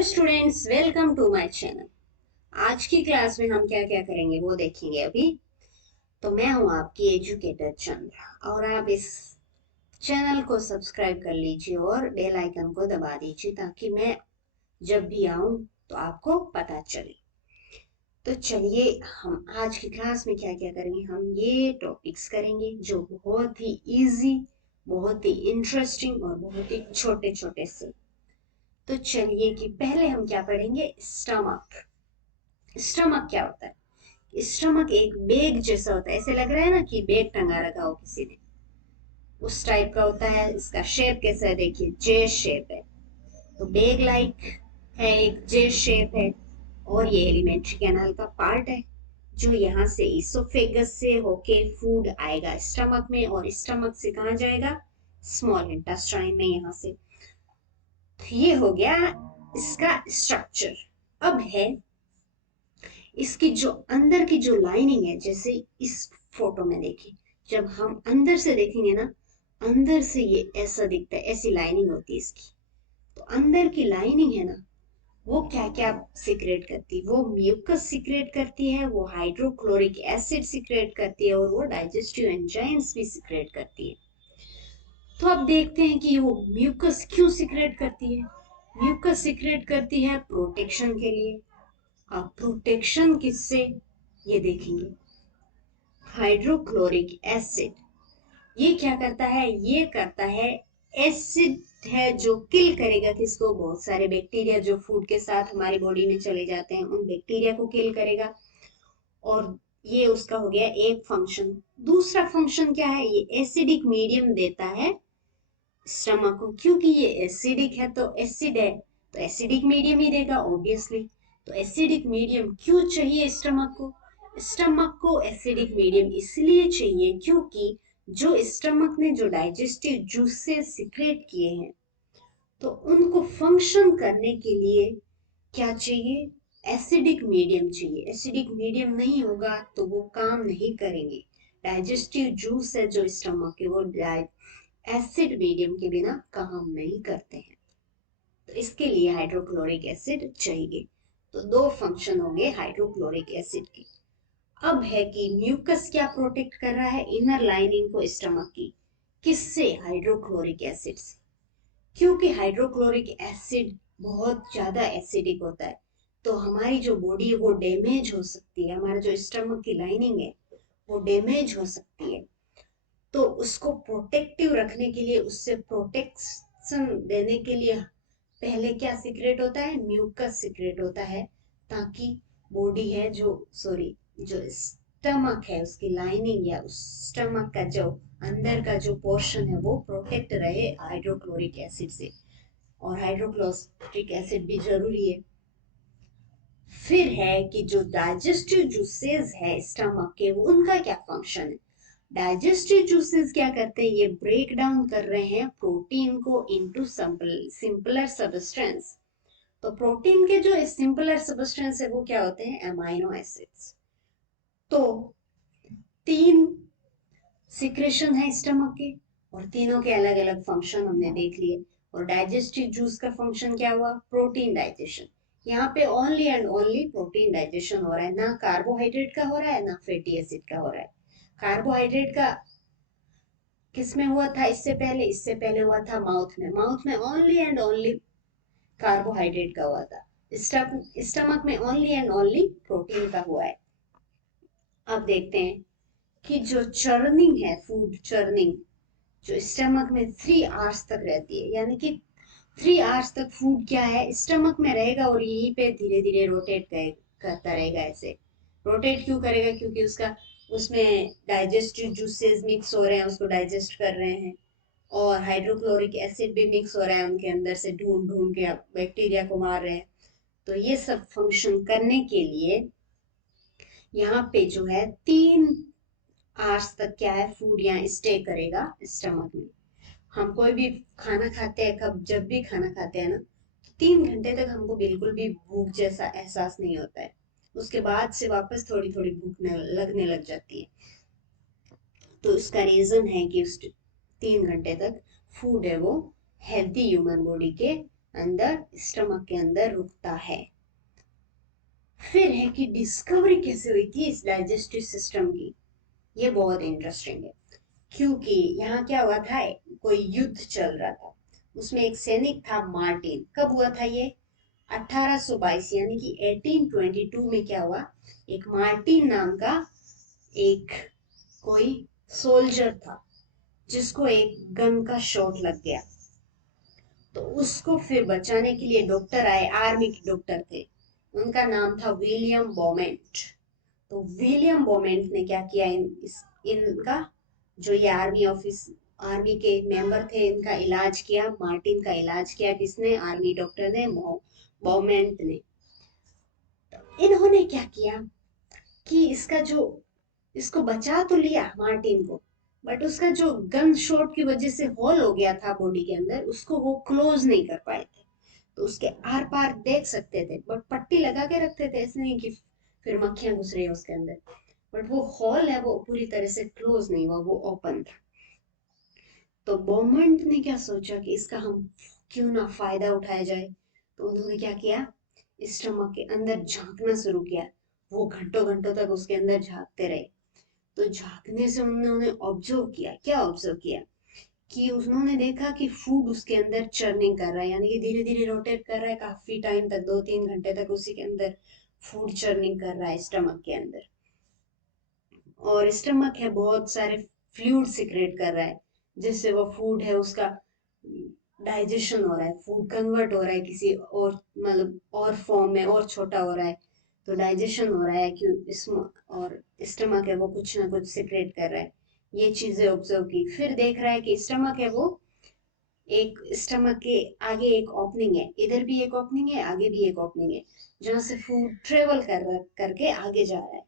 Hello students, welcome to my channel. आज की class में हम क्या क्या करेंगे वो देखेंगे अभी। तो मैं हूं आपकी एजुकेटर चंद्रा और आप इस चैनल को सब्सक्राइब कर लीजिए और बेल आइकन को दबा दीजिए ताकि मैं जब भी आऊं तो आपको पता चले। तो चलिए हम आज की क्लास में क्या क्या करेंगे, हम ये टॉपिक्स करेंगे जो बहुत ही इजी, बहुत ही इंटरेस्टिंग और बहुत ही छोटे छोटे से। तो चलिए कि पहले हम क्या पढ़ेंगे, स्टमक। स्टमक क्या होता है? स्टमक एक बैग जैसा होता है, ऐसे लग रहा है ना कि बैग टंगा रखा हो किसी ने, उस टाइप का होता है। इसका शेप कैसा है, देखिए जे शेप है, तो बैग लाइक है, एक जे शेप है। और ये एलिमेंट्री कैनाल का पार्ट है जो यहाँ से इसोफेगस से होके फूड आएगा स्टमक में, और स्टमक से कहाँ जाएगा, स्मॉल इंटेस्टाइन में यहाँ से। तो ये हो गया इसका स्ट्रक्चर। अब है इसकी जो अंदर की जो लाइनिंग है, जैसे इस फोटो में देखिए, जब हम अंदर से देखेंगे ना, अंदर से ये ऐसा दिखता है, ऐसी लाइनिंग होती है इसकी। तो अंदर की लाइनिंग है ना, वो क्या क्या सिक्रेट करती है, वो म्यूकस सिक्रेट करती है, वो हाइड्रोक्लोरिक एसिड सिक्रेट करती है, और वो डाइजेस्टिव एंजाइम्स भी सिक्रेट करती है। तो अब देखते हैं कि वो म्यूकस क्यों सिक्रेट करती है। म्यूकस सिक्रेट करती है प्रोटेक्शन के लिए। अब प्रोटेक्शन किससे, ये देखेंगे। हाइड्रोक्लोरिक एसिड ये क्या करता है, ये करता है एसिड है जो किल करेगा किसको, बहुत सारे बैक्टीरिया जो फूड के साथ हमारी बॉडी में चले जाते हैं, उन बैक्टीरिया को किल करेगा। और ये उसका हो गया एक फंक्शन। दूसरा फंक्शन क्या है, ये एसिडिक मीडियम देता है स्टमक को, क्योंकि ये एसिडिक है तो एसिड है, तो एसिडिक मीडियम ही देगा ऑब्वियसली। तो एसिडिक मीडियम क्यों चाहिए स्टमक को, स्टमक को एसिडिक मीडियम इसलिए चाहिए क्योंकि जो स्टमक ने जो डाइजेस्टिव जूसेस सिक्रेट किए हैं, तो उनको फंक्शन करने के लिए क्या चाहिए, एसिडिक मीडियम चाहिए। एसिडिक मीडियम नहीं होगा तो वो काम नहीं करेंगे। डाइजेस्टिव जूस है जो स्टमक के, वो एसिड मीडियम के बिना काम नहीं करते हैं। तो इसके लिए हाइड्रोक्लोरिक एसिड चाहिए। तो दो फंक्शन होंगे हाइड्रोक्लोरिक एसिड के। अब है कि म्यूकस क्या प्रोटेक्ट कर रहा है, इनर लाइनिंग को स्टमक की, किससे, हाइड्रोक्लोरिक एसिड से। क्योंकि हाइड्रोक्लोरिक एसिड बहुत ज्यादा एसिडिक होता है, तो हमारी जो बॉडी है वो डैमेज हो सकती है, हमारा जो स्टमक की लाइनिंग है वो डैमेज हो सकती है। तो उसको प्रोटेक्टिव रखने के लिए, उससे प्रोटेक्शन देने के लिए पहले क्या सीक्रेट होता है, म्यूकस सीक्रेट होता है, ताकि बॉडी है जो, सॉरी, जो स्टमक है उसकी लाइनिंग या उस स्टमक का जो अंदर का जो पोर्शन है वो प्रोटेक्ट रहे हाइड्रोक्लोरिक एसिड से। और हाइड्रोक्लोरिक एसिड भी जरूरी है। फिर है कि जो डाइजेस्टिव जूसेस है स्टमक के, उनका क्या फंक्शन है। डाइजेस्टिव जूसेस क्या करते हैं, ये ब्रेक डाउन कर रहे हैं प्रोटीन को इनटू सिंपलर सबस्टेंस। तो प्रोटीन के जो सिंपलर सबस्टेंस है वो क्या होते हैं, अमाइनो एसिड्स। तो तीन सिक्रेशन है स्टमक के, और तीनों के अलग अलग फंक्शन हमने देख लिए। और डाइजेस्टिव जूस का फंक्शन क्या हुआ, प्रोटीन डाइजेशन। यहाँ पे only and only protein digestion हो रहा है, ना कार्बोहाइड्रेट का हो रहा है ना फैटी एसिड का हो रहा है। कार्बोहाइड्रेट का किसमें हुआ था इससे पहले, इससे पहले हुआ था माउथ में, माउथ में ओनली एंड ओनली कार्बोहाइड्रेट का हुआ था। स्टमक में ओनली एंड ओनली प्रोटीन का हुआ है। अब देखते हैं कि जो चर्निंग है, फूड चर्निंग, जो स्टमक में 3 आवर्स तक रहती है, यानी कि 3 आवर्स तक फूड क्या है, स्टमक में रहेगा और यहीं पे धीरे धीरे रोटेट करता रहेगा। ऐसे रोटेट क्यों करेगा, क्योंकि उसका उसमें डाइजेस्टिव जूसेस मिक्स हो रहे हैं, उसको डाइजेस्ट कर रहे हैं, और हाइड्रोक्लोरिक एसिड भी मिक्स हो रहा है उनके अंदर से, ढूंढ ढूंढ के बैक्टीरिया को मार रहे हैं। तो ये सब फंक्शन करने के लिए यहाँ पे जो है 3 आवर्स तक क्या है, फूड यहाँ स्टे करेगा स्टमक में। हम कोई भी खाना खाते हैं, कब जब भी खाना खाते हैं ना, तो 3 घंटे तक हमको बिल्कुल भी भूख जैसा एहसास नहीं होता है। उसके बाद से वापस थोड़ी थोड़ी भूख लगने लग जाती है। तो उसका रीजन है कि उस 3 घंटे तक फूड है वो हेल्थी ह्यूमन बॉडी के अंदर स्टमक के अंदर रुकता है। फिर है कि डिस्कवरी कैसे हुई थी इस डाइजेस्टिव सिस्टम की। ये बहुत इंटरेस्टिंग है, क्योंकि यहाँ क्या हुआ था, कोई युद्ध चल रहा था, उसमें एक सैनिक था मार्टिन। कब हुआ था ये? 1822 यानी कि 1822 में क्या हुआ, एक मार्टिन नाम का एक कोई सोल्जर था जिसको एक गन का शॉट लग गया। तो उसको फिर बचाने के लिए डॉक्टर आए, आर्मी के डॉक्टर थे, उनका नाम था विलियम बोमेंट। तो विलियम बोमेंट ने क्या किया, इनका जो ये आर्मी के मेंबर थे, इनका इलाज किया, मार्टिन का इलाज किया। किसने? आर्मी डॉक्टर ने, बोमेंट ने। तो इन्होंने क्या किया कि इसको बचा तो लिया मार्टिन को, बट उसका जो गन शॉट की वजह से होल हो गया था बॉडी के अंदर, उसको वो क्लोज नहीं कर पाए थे। तो उसके आर पार देख सकते थे, बट पट्टी लगा के रखते थे, ऐसे नहीं कि फिर मक्खियां घुस रही है उसके अंदर। बट वो हॉल है वो पूरी तरह से क्लोज नहीं हुआ, वो ओपन था। तो बोमंट ने क्या सोचा कि इसका हम क्यों ना फायदा उठाया जाए। तो उन्होंने क्या किया, स्टमक के अंदर झांकना शुरू किया। वो घंटों घंटों तक उसके अंदर झांकते रहे। तो झांकने से उन्होंने ऑब्जर्व किया, क्या ऑब्जर्व किया कि उन्होंने देखा कि फूड उसके अंदर चर्निंग कर रहा है, यानी कि धीरे धीरे रोटेट कर रहा है, काफी टाइम तक, 2-3 घंटे तक उसी के अंदर फूड चर्निंग कर रहा है स्टमक के अंदर। और स्टमक है बहुत सारे फ्लूइड सिक्रेट कर रहा है, जिससे वो फूड है उसका डाइजेशन हो रहा है, फूड कन्वर्ट हो रहा है किसी और, मतलब और फॉर्म में, और छोटा हो रहा है। तो डाइजेशन हो रहा है कि और स्टमक है वो कुछ ना कुछ सिक्रेट कर रहा है। ये चीजें ऑब्जर्व की। फिर देख रहा है कि स्टमक है वो, एक स्टमक के आगे एक ओपनिंग है, इधर भी एक ओपनिंग है, आगे भी एक ओपनिंग है, जहां से फूड ट्रेवल करके आगे जा रहा है।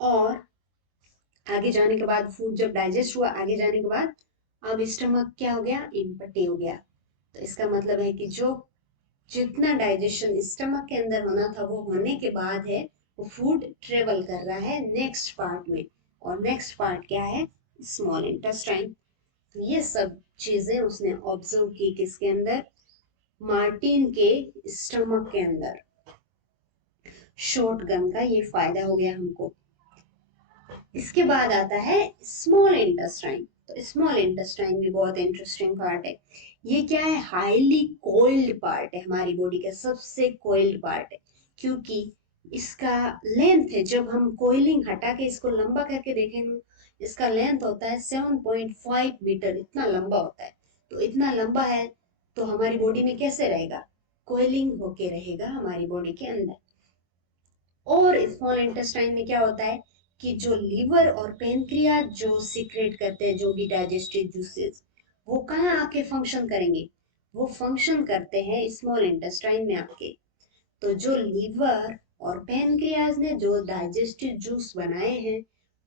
और आगे जाने के बाद फूड जब डाइजेस्ट हुआ, आगे जाने के बाद अब स्टमक क्या हो गया, इम्पटी हो गया। तो इसका मतलब है कि जो जितना डाइजेशन स्टमक के अंदर होना था वो होने के बाद है, वो फूड ट्रेवल कर रहा है नेक्स्ट पार्ट में। और नेक्स्ट पार्ट क्या है? Small intestine. तो ये सब चीजें उसने ऑब्जर्व की किसके अंदर? मार्टिन के स्टमक के अंदर। शॉर्ट गन का ये फायदा हो गया हमको। इसके बाद आता है स्मॉल इंटेस्टाइन। तो स्मॉल इंटेस्टाइन भी बहुत इंटरेस्टिंग पार्ट है। ये क्या है? हाईली कोइल्ड पार्ट है, हमारी बॉडी का सबसे कोइल्ड पार्ट है, क्योंकि इसका लेंथ है, जब हम कोइलिंग हटा के इसको लंबा करके देखेंगे, इसका लेंथ होता है 7.5 मीटर, इतना लंबा होता है। तो इतना लंबा है, तो हमारी बॉडी में कैसे रहेगा? कोइलिंग होके रहेगा हमारी बॉडी के अंदर। और स्मॉल इंटेस्टाइन में क्या होता है कि जो लीवर और पेनक्रिया जो सीक्रेट करते हैं जो भी डाइजेस्टिव जूसेस, वो कहाँ आके फंक्शन करेंगे? वो फंक्शन करते हैं स्मॉल इंटेस्टाइन में आके। तो जो लीवर और पेनक्रियाज ने जो डाइजेस्टिव जूस बनाए हैं,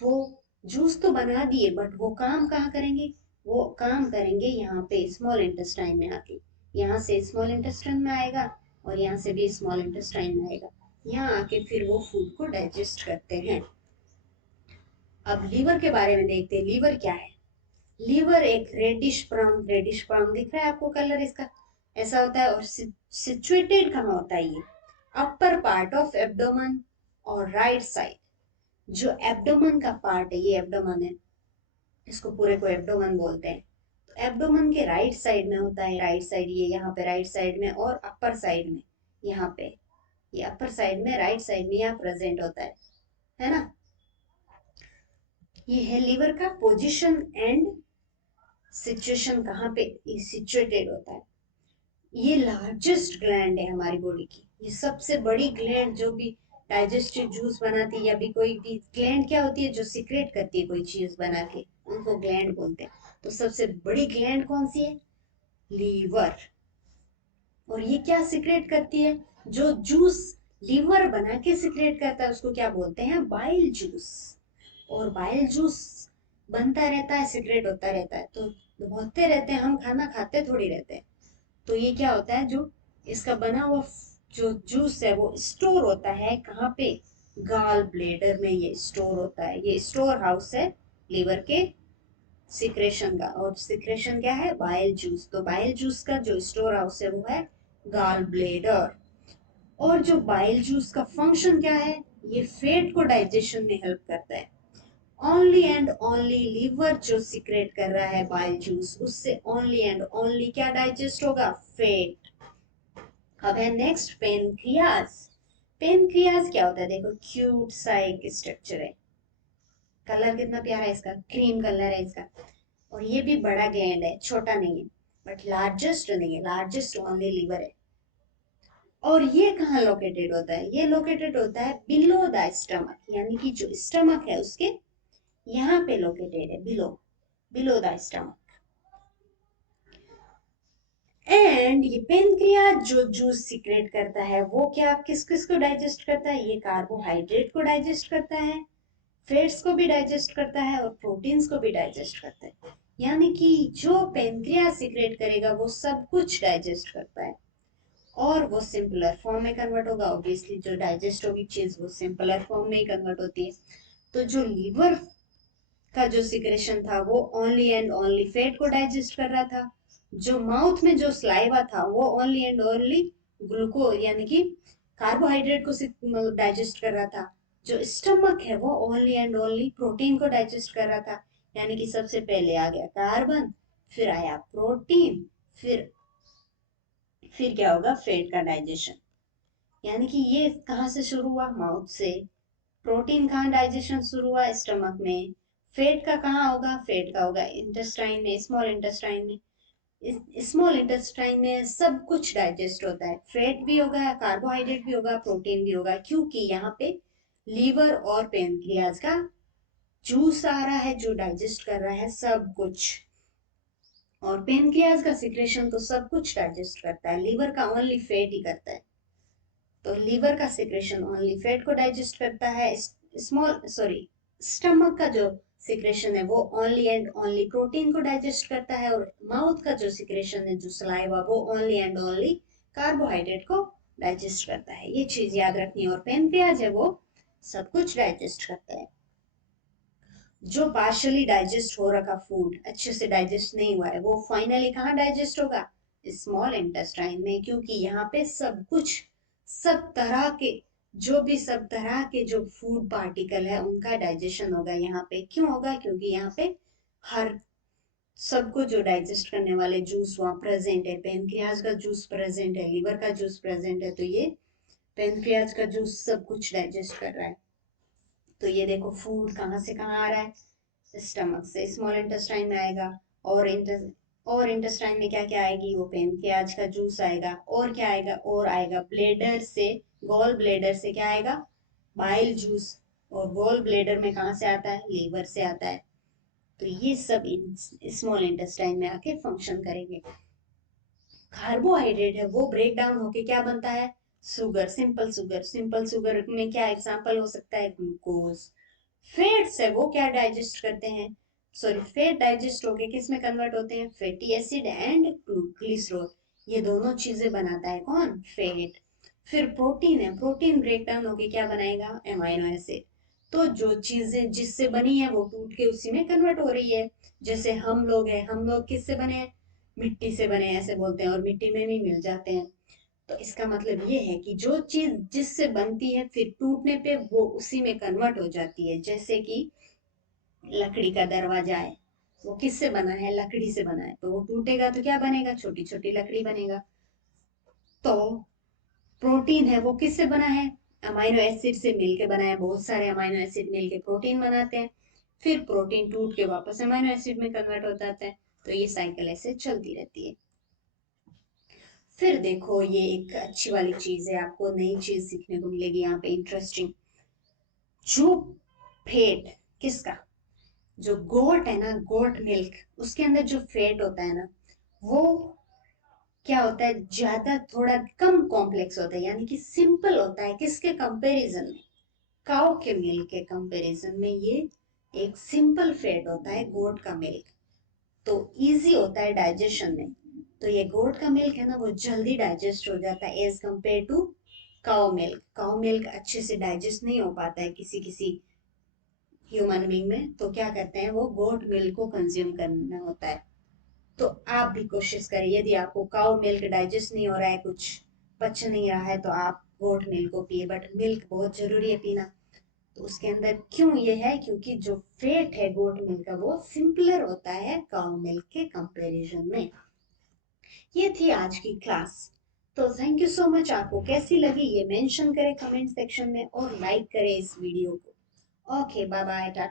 वो जूस तो बना दिए, बट वो काम कहाँ करेंगे? वो काम करेंगे यहाँ पे स्मॉल इंटेस्टाइन में आके। यहाँ से स्मॉल इंटेस्टाइन में आएगा, और यहाँ से भी स्मॉल इंटेस्टाइन में आएगा। यहाँ आके फिर वो फूड को डाइजेस्ट करते हैं। अब लीवर के बारे में देखते हैं। लीवर क्या है? लीवर एक रेडिश ब्राउन दिख रहा है आपको कलर इसका, ऐसा होता है। और सिचुएटेड कहाँ होता है ये? अपर पार्ट ऑफ एब्डोमन और राइट साइड। जो एब्डोमन का पार्ट है, ये एब्डोमन है, इसको पूरे को एब्डोमन बोलते हैं। तो एब्डोमन के राइट साइड में होता है, राइट साइड ये यहाँ पे राइट साइड में, और अपर साइड में यहाँ पे, ये अपर साइड में राइट साइड में यहाँ प्रेजेंट होता है ना। ये है लीवर का पोजीशन एंड सिचुएशन, कहाँ पे सिचुएटेड होता है। ये लार्जेस्ट ग्लैंड है हमारी बॉडी की, ये सबसे बड़ी ग्लैंड, जो भी डाइजेस्टिव जूस बनाती है, या भी कोई भी ग्लैंड क्या होती है जो सिक्रेट करती है कोई चीज बना के, उनको ग्लैंड बोलते हैं। तो सबसे बड़ी ग्लैंड कौन सी है? लीवर। और ये क्या सिक्रेट करती है? जो जूस लीवर बना के सिक्रेट करता है उसको क्या बोलते हैं? Bile juice. और बाइल जूस बनता रहता है, सिक्रेट होता रहता है, तो होते रहते हैं, हम खाना खाते थोड़ी रहते हैं। तो ये क्या होता है, जो इसका बना हुआ जो जूस है वो स्टोर होता है कहाँ पे? गाल ब्लेडर में ये स्टोर होता है। ये स्टोर हाउस है लीवर के सिक्रेशन का। और सिक्रेशन क्या है? Bile juice. तो बाइल जूस का जो स्टोर हाउस है वो है गॉल ब्लेडर। और जो बाइल जूस का फंक्शन क्या है, ये फैट को डाइजेशन में हेल्प करता है। ओनली एंड ओनली लीवर जो सीक्रेट कर रहा है बाइल जूस, उससे ओनली एंड ओनली क्या डाइजेस्ट होगा, फैट। अब है नेक्स्ट पेनक्रियाज। पेनक्रियाज क्या होता है, देखो क्यूट सा एक स्ट्रक्चर है, कलर कितना प्यारा है इसका, क्रीम कलर है इसका। और ये भी बड़ा ग्लैंड है, छोटा नहीं है, बट लार्जेस्ट नहीं है, लार्जेस्ट ओनली लीवर है। और ये कहाँ लोकेटेड होता है, ये लोकेटेड होता है बिलो द स्टमक, यानी कि जो स्टमक है उसके यहाँ पे लोकेटेड है, below, below the stomach. And ये पेनक्रियाज जो जूस सीक्रेट करता है वो क्या, किस किस को डाइजेस्ट करता है, ये कार्बोहाइड्रेट को डाइजेस्ट करता है, फैट्स को भी डाइजेस्ट करता है, और प्रोटीन्स को भी डाइजेस्ट करता है। यानी कि जो पेनक्रियाज सीक्रेट करेगा वो सब कुछ डाइजेस्ट करता है, और वो सिंपलर फॉर्म में कन्वर्ट होगा। ऑब्वियसली जो डाइजेस्ट होगी चीज वो सिंपलर फॉर्म में ही कन्वर्ट होती है। तो जो लीवर का जो सिक्रेशन था वो ओनली एंड ओनली फैट को डाइजेस्ट कर रहा था। जो माउथ में जो स्लाइवा था वो ओनली एंड ओनली ग्लूकोज यानी कि कार्बोहाइड्रेट को डाइजेस्ट कर रहा था। जो स्टमक है वो ओनली एंड ओनली प्रोटीन को डाइजेस्ट कर रहा था। यानी कि सबसे पहले आ गया कार्बन, फिर आया प्रोटीन, फिर क्या होगा, फैट का डाइजेशन। यानी कि ये कहाँ से शुरू हुआ, माउथ से। प्रोटीन कहाँ डाइजेशन शुरू हुआ, स्टमक में। फैट का कहाँ होगा, फैट का होगा इंटेस्टाइन में, स्मॉल इंटेस्टाइन में। स्मॉल इंटेस्टाइन में सब कुछ डाइजेस्ट होता है, फैट भी होगा, कार्बोहाइड्रेट भी होगा, प्रोटीन भी होगा, क्योंकि यहाँ पे लीवर और पेनक्रियाज का जूस आ रहा है जो डाइजेस्ट कर रहा है सब कुछ। और पेनक्रियाज का सिक्रेशन तो सब कुछ डाइजेस्ट करता है, लीवर का ओनली फैट ही करता है। तो लीवर का सिक्रेशन ओनली फैट को डाइजेस्ट करता है। स्मॉल सॉरी स्टमक का जो सिक्रेशन है वो ओनली एंड ओनली प्रोटीन को डाइजेस्ट करता है, और माउथ का जो सिक्रेशन है जो सलाइवा वो ओनली एंड ओनली कार्बोहाइड्रेट को डाइजेस्ट करता है। ये चीज याद रखनी है। और पेनक्रियाज है वो सब कुछ डाइजेस्ट करता है। जो पार्शली डाइजेस्ट हो रखा फूड अच्छे से डाइजेस्ट नहीं हुआ है वो फाइनली कहाँ डाइजेस्ट होगा, स्मॉल इंटेस्टाइन में, क्योंकि यहाँ पे सब कुछ, सब तरह के, जो भी सब तरह के जो फूड पार्टिकल है उनका डाइजेशन होगा यहाँ पे। क्यों होगा, क्योंकि यहाँ पे हर सबको जो डाइजेस्ट करने वाले जूस वहाँ प्रेजेंट है। पेनक्रियाज का जूस प्रेजेंट है, लीवर का जूस प्रेजेंट है, तो ये पेनक्रियाज का जूस सब कुछ डाइजेस्ट कर रहा है। तो ये देखो फूड कहाँ से कहाँ आ रहा है, स्टमक से स्मॉल इंटेस्टाइन में आएगा, और इंटेस्टाइन में क्या क्या आएगी, वो पेनक्रियाज का जूस आएगा, और क्या आएगा, और आएगा ब्लेडर से, गॉल ब्लेडर से क्या आएगा, बाइल जूस। और गॉल ब्लेडर में कहाँ से आता है, लीवर से आता है। तो ये सब स्मॉल इंटेस्टाइन में आके फंक्शन करेंगे। कार्बोहाइड्रेट है वो ब्रेक डाउन होके क्या बनता है, sugar, simple sugar. Simple sugar में क्या एग्जांपल हो सकता है, ग्लूकोज। फैट्स है वो क्या डाइजेस्ट करते हैं, सॉरी फैट डाइजेस्ट होके किस में कन्वर्ट होते हैं, फैटी एसिड एंड ग्लिसरॉल। ये दोनों चीजें बनाता है कौन, फैट। फिर प्रोटीन है, प्रोटीन ब्रेक डाउन होके क्या बनाएगा, एमाइनो एसिड। तो जो चीजें जिससे बनी है वो टूट के उसी में कन्वर्ट हो रही है। जैसे हम लोग हैं, हम लोग किससे बने हैं, मिट्टी से बने हैं ऐसे बोलते हैं, और मिट्टी में भी मिल जाते हैं। तो इसका मतलब ये है कि जो चीज जिससे बनती है फिर टूटने पे वो उसी में कन्वर्ट हो जाती है। जैसे कि लकड़ी का दरवाजा है, वो किससे बना है, लकड़ी से बना है, तो वो टूटेगा तो क्या बनेगा, छोटी छोटी लकड़ी बनेगा। तो प्रोटीन है वो किससे बना है, अमाइनो एसिड से मिलके बना है, बहुत सारे अमाइनो एसिड मिलके प्रोटीन बनाते हैं। फिर प्रोटीन टूट के वापस अमाइनो एसिड में कन्वर्ट हो जाता है। तो ये साइकिल ऐसे चलती रहती है। फिर देखो ये एक अच्छी वाली चीज है, आपको नई चीज सीखने को मिलेगी यहाँ पे, इंटरेस्टिंग। जो फैट किसका, जो गोट है ना, गोट मिल्क, उसके अंदर जो फैट होता है ना, वो क्या होता है, ज्यादा थोड़ा कम कॉम्प्लेक्स होता है, यानी कि सिंपल होता है किसके कंपैरिजन में, काउ के मिल्क के कंपैरिजन में ये एक सिंपल फैट होता है गोट का मिल्क। तो इजी होता है डाइजेशन में। तो ये गोट का मिल्क है ना वो जल्दी डाइजेस्ट हो जाता है as compare to cow milk. Cow milk अच्छे से डाइजेस्ट नहीं हो पाता है किसी किसी ह्यूमन बींग में, तो क्या करते हैं वो गोट मिल्क को कंज्यूम करना होता है। तो आप भी कोशिश करें, यदि आपको काउ मिल्क डाइजेस्ट नहीं हो रहा है, कुछ पच नहीं रहा है, तो आप गोट मिल्क को पिए। बट मिल्क बहुत जरूरी है पीना। तो उसके अंदर क्यों ये है, क्योंकि जो फैट है गोट मिल्क का वो सिंपलर होता है काउ मिल्क के कंपैरिजन में। ये थी आज की क्लास। तो थैंक यू सो मच। आपको कैसी लगी ये मेंशन करें कमेंट सेक्शन में, और लाइक करें इस वीडियो को। Okay, bye bye, Tata.